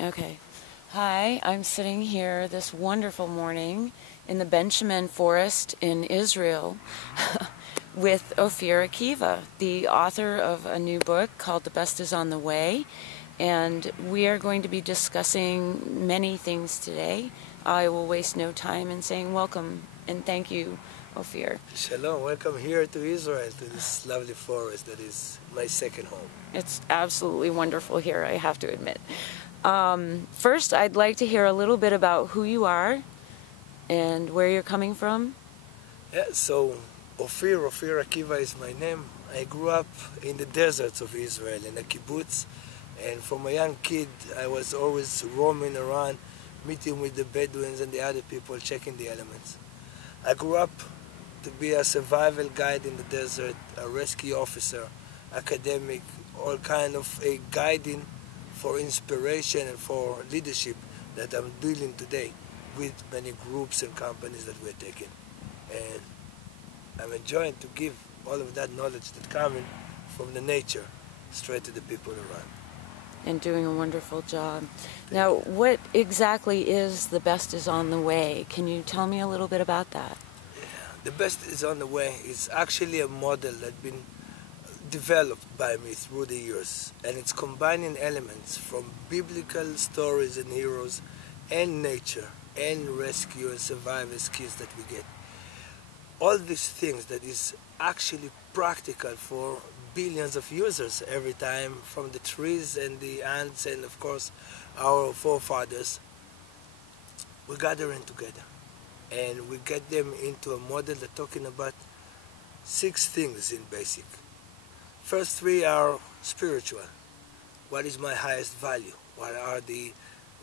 Okay. Hi, I'm sitting here this wonderful morning in the Benjamin Forest in Israel with Ophir Akiva, the author of a new book called The Best is on the Way. And we are going to be discussing many things today. I will waste no time in saying welcome and thank you, Ophir. Shalom, welcome here to Israel, to this lovely forest that is my second home. It's absolutely wonderful here, I have to admit. First, I'd like to hear a little bit about who you are and where you're coming from. Yeah, so Ophir Akiva is my name. I grew up in the deserts of Israel, in a kibbutz, and from a young kid I was always roaming around, meeting with the Bedouins and the other people, checking the elements. I grew up to be a survival guide in the desert, a rescue officer, academic, all kind of a guiding for inspiration and for leadership that I'm dealing today with many groups and companies that we're taking. And I'm enjoying to give all of that knowledge that coming from the nature straight to the people around. And doing a wonderful job. Now, what exactly is The Best is on the Way? Can you tell me a little bit about that? Yeah, The Best is on the Way is actually a model that's been developed by me through the years, and it's combining elements from biblical stories and heroes and nature and rescue and survival skills that we get. All these things that is actually practical for billions of users every time, from the trees and the ants and of course our forefathers. We're gathering together and we get them into a model that's talking about 6 things in basic. First 3 are spiritual. What is my highest value? What are the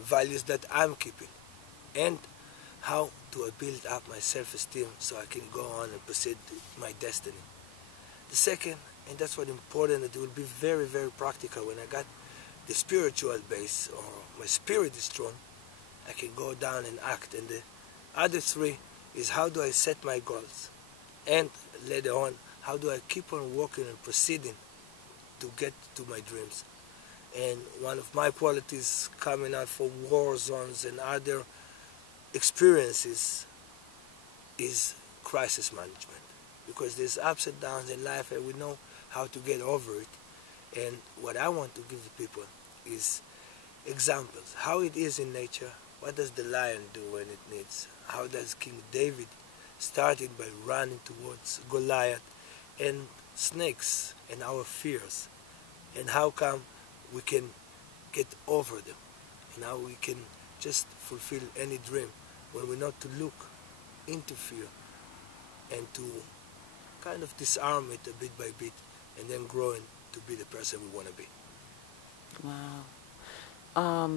values that I'm keeping? And how do I build up my self-esteem so I can go on and pursue my destiny? The second, and that's what important, it will be very, very practical. When I got the spiritual base, or my spirit is strong, I can go down and act. And the other 3 is how do I set my goals? And later on, how do I keep on working and proceeding to get to my dreams? And one of my qualities coming out from war zones and other experiences is crisis management. Because there's ups and downs in life and we know how to get over it. And what I want to give the people is examples. How it is in nature. What does the lion do when it needs? How does King David started by running towards Goliath, and snakes and our fears, and how come we can get over them, and how we can just fulfill any dream when we're not to look into fear and to kind of disarm it a bit by bit and then growing to be the person we want to be. Wow.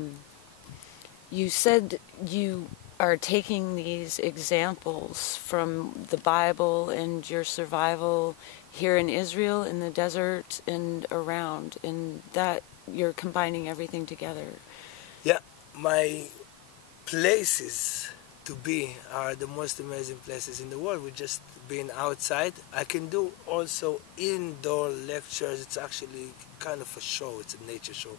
You said you are taking these examples from the Bible and your survival here in Israel, in the desert and around, and that you're combining everything together. Yeah, my places to be are the most amazing places in the world. We're just being outside. I can do also indoor lectures. It's actually kind of a show. It's a nature show,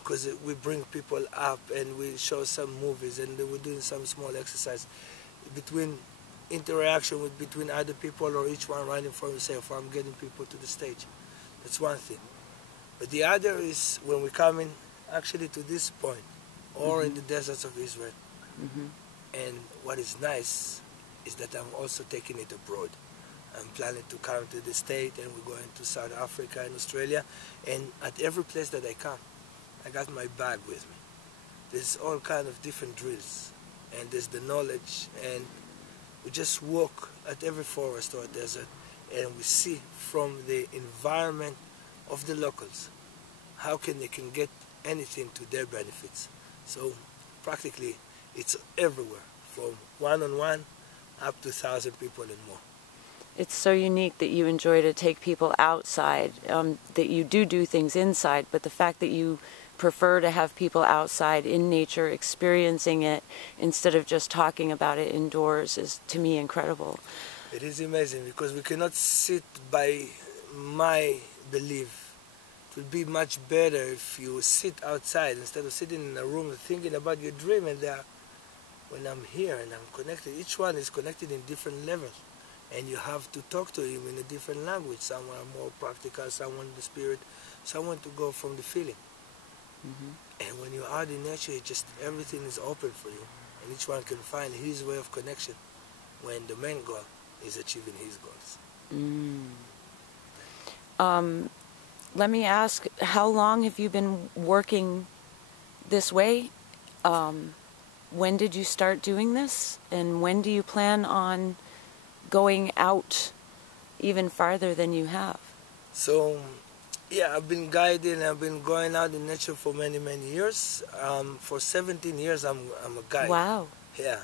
because we bring people up and we show some movies and we're doing some small exercise between interaction with between other people, or each one writing for himself, or I'm getting people to the stage. That's one thing. But the other is when we come in actually to this point, or in the deserts of Israel. And what is nice is that I'm also taking it abroad. I'm planning to come to the States, and we're going to South Africa and Australia, and at every place that I come, I got my bag with me. There's all kind of different drills, and there's the knowledge, and we just walk at every forest or desert, and we see from the environment of the locals how they can get anything to their benefits. So practically it's everywhere, from one-on-one up to 1,000 people and more. It's so unique that you enjoy to take people outside, that you do things inside, but the fact that you prefer to have people outside in nature experiencing it instead of just talking about it indoors is, to me, incredible. It is amazing, because we cannot sit by my belief it would be much better if you sit outside instead of sitting in a room thinking about your dream. And when I'm here and I'm connected, each one is connected in different levels. And you have to talk to him in a different language. Someone more practical, someone the spirit, someone to go from the feeling. Mm-hmm. And when you're out in nature, everything is open for you. And each one can find his way of connection when the main goal is achieving his goals. Let me ask, how long have you been working this way? When did you start doing this? And when do you plan on going out even farther than you have? So, yeah, I've been guiding, I've been going out in nature for many, many years. For 17 years, I'm a guide. Wow. Yeah.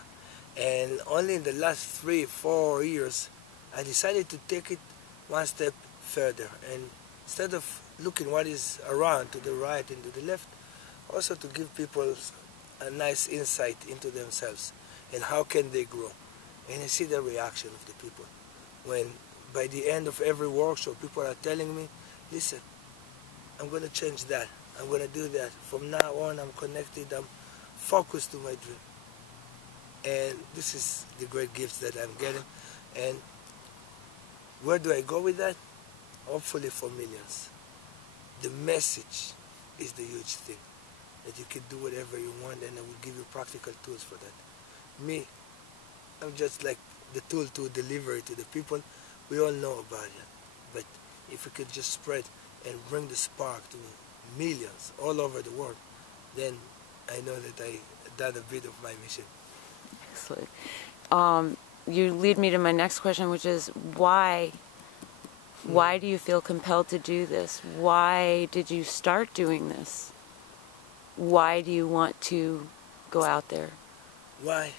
And only in the last 3-4 years, I decided to take it one step further. And instead of looking what is around to the right and to the left, also to give people a nice insight into themselves and how can they grow. And I see the reaction of the people. When by the end of every workshop, people are telling me, listen, I'm going to change that. I'm going to do that. From now on, I'm connected. I'm focused to my dream. And this is the great gifts that I'm getting. And where do I go with that? Hopefully for millions. The message is the huge thing. That you can do whatever you want, and I will give you practical tools for that. Me, I'm just like the tool to deliver it to the people. We all know about it. But if we could just spread and bring the spark to millions all over the world, then I know that I've done a bit of my mission. Excellent. You lead me to my next question, which is why? Why do you feel compelled to do this? Why did you start doing this? Why do you want to go out there? Why?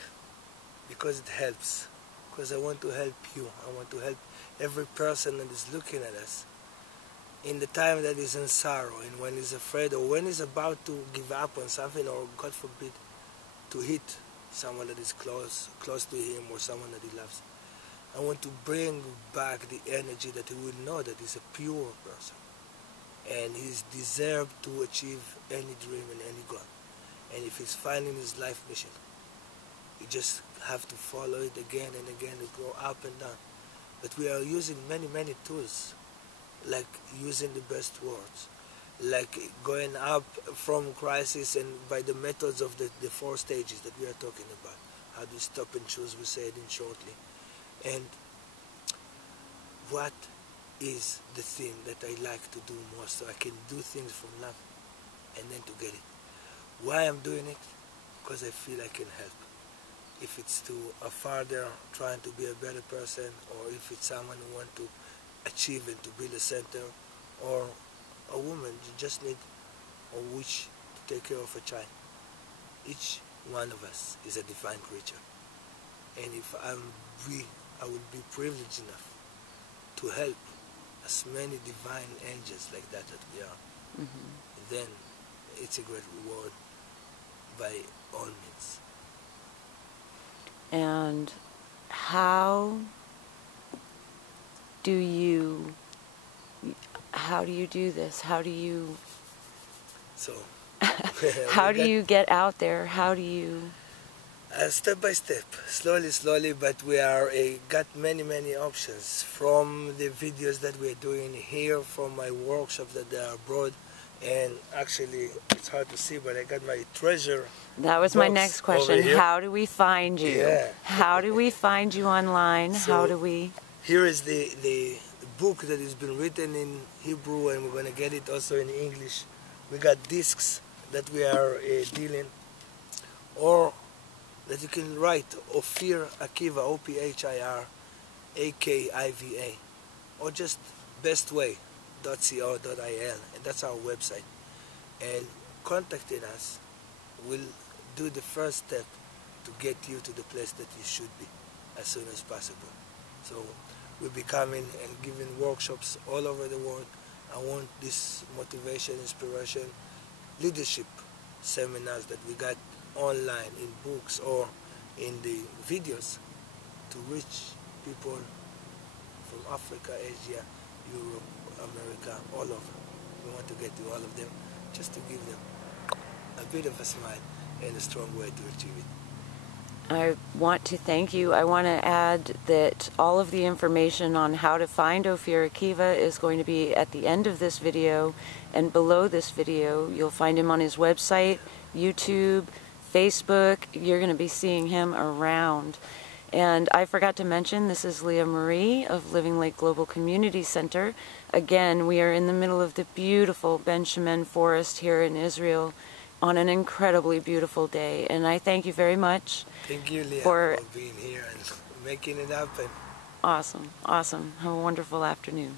Because it helps. Because I want to help you. I want to help every person that is looking at us in the time that is in sorrow and when he's afraid or when he's about to give up on something or, God forbid, to hit someone that is close to him or someone that he loves. I want to bring back the energy that he will know that he's a pure person and he's deserved to achieve any dream and any goal. And if he's finding his life mission, you just have to follow it again and again to go up and down. But we are using many, many tools, like using the best words, like going up from crisis and by the methods of the 4 stages that we are talking about. How do you stop and choose, we said in shortly. And what is the thing that I like to do most so I can do things from love and then to get it. Why I'm doing it? Because I feel I can help. If it's to a father trying to be a better person, or if it's someone who wants to achieve and to build a center, or a woman you just need a wish to take care of a child. Each one of us is a divine creature. And if I will be privileged enough to help as many divine angels like that we are, then it's a great reward by all means. And how do you do this? How do you how do you get out there? How do you step by step, slowly, but we are got many options from the videos that we're doing here, from my workshops that are abroad. And actually, it's hard to see, but I got my treasure. That was my next question. How do we find you? Yeah. How do we find you online? So, how do we? Here is the book that has been written in Hebrew, and we're going to get it also in English. We got discs that we are dealing, or that you can write Ophir Akiva, Ophir Akiva, or just bestway.co.il, and that's our website. And contacting us will do the first step to get you to the place that you should be as soon as possible. So we'll be coming and giving workshops all over the world. I want this motivation, inspiration, leadership seminars that we got online, in books or in the videos, to reach people from Africa, Asia, Europe, America, all over. We want to get to all of them, just to give them a bit of a smile and a strong way to achieve it. I want to thank you. I want to add that all of the information on how to find Ophir Akiva is going to be at the end of this video, and below this video you'll find him on his website, YouTube, Facebook. You're going to be seeing him around. And I forgot to mention, this is Leah Marie of Living Lake Global Community Center. Again, we are in the middle of the beautiful Ben Shemen forest here in Israel on an incredibly beautiful day, and I thank you very much. Thank you, Leah, for being here and making it happen. Awesome, awesome. Have a wonderful afternoon.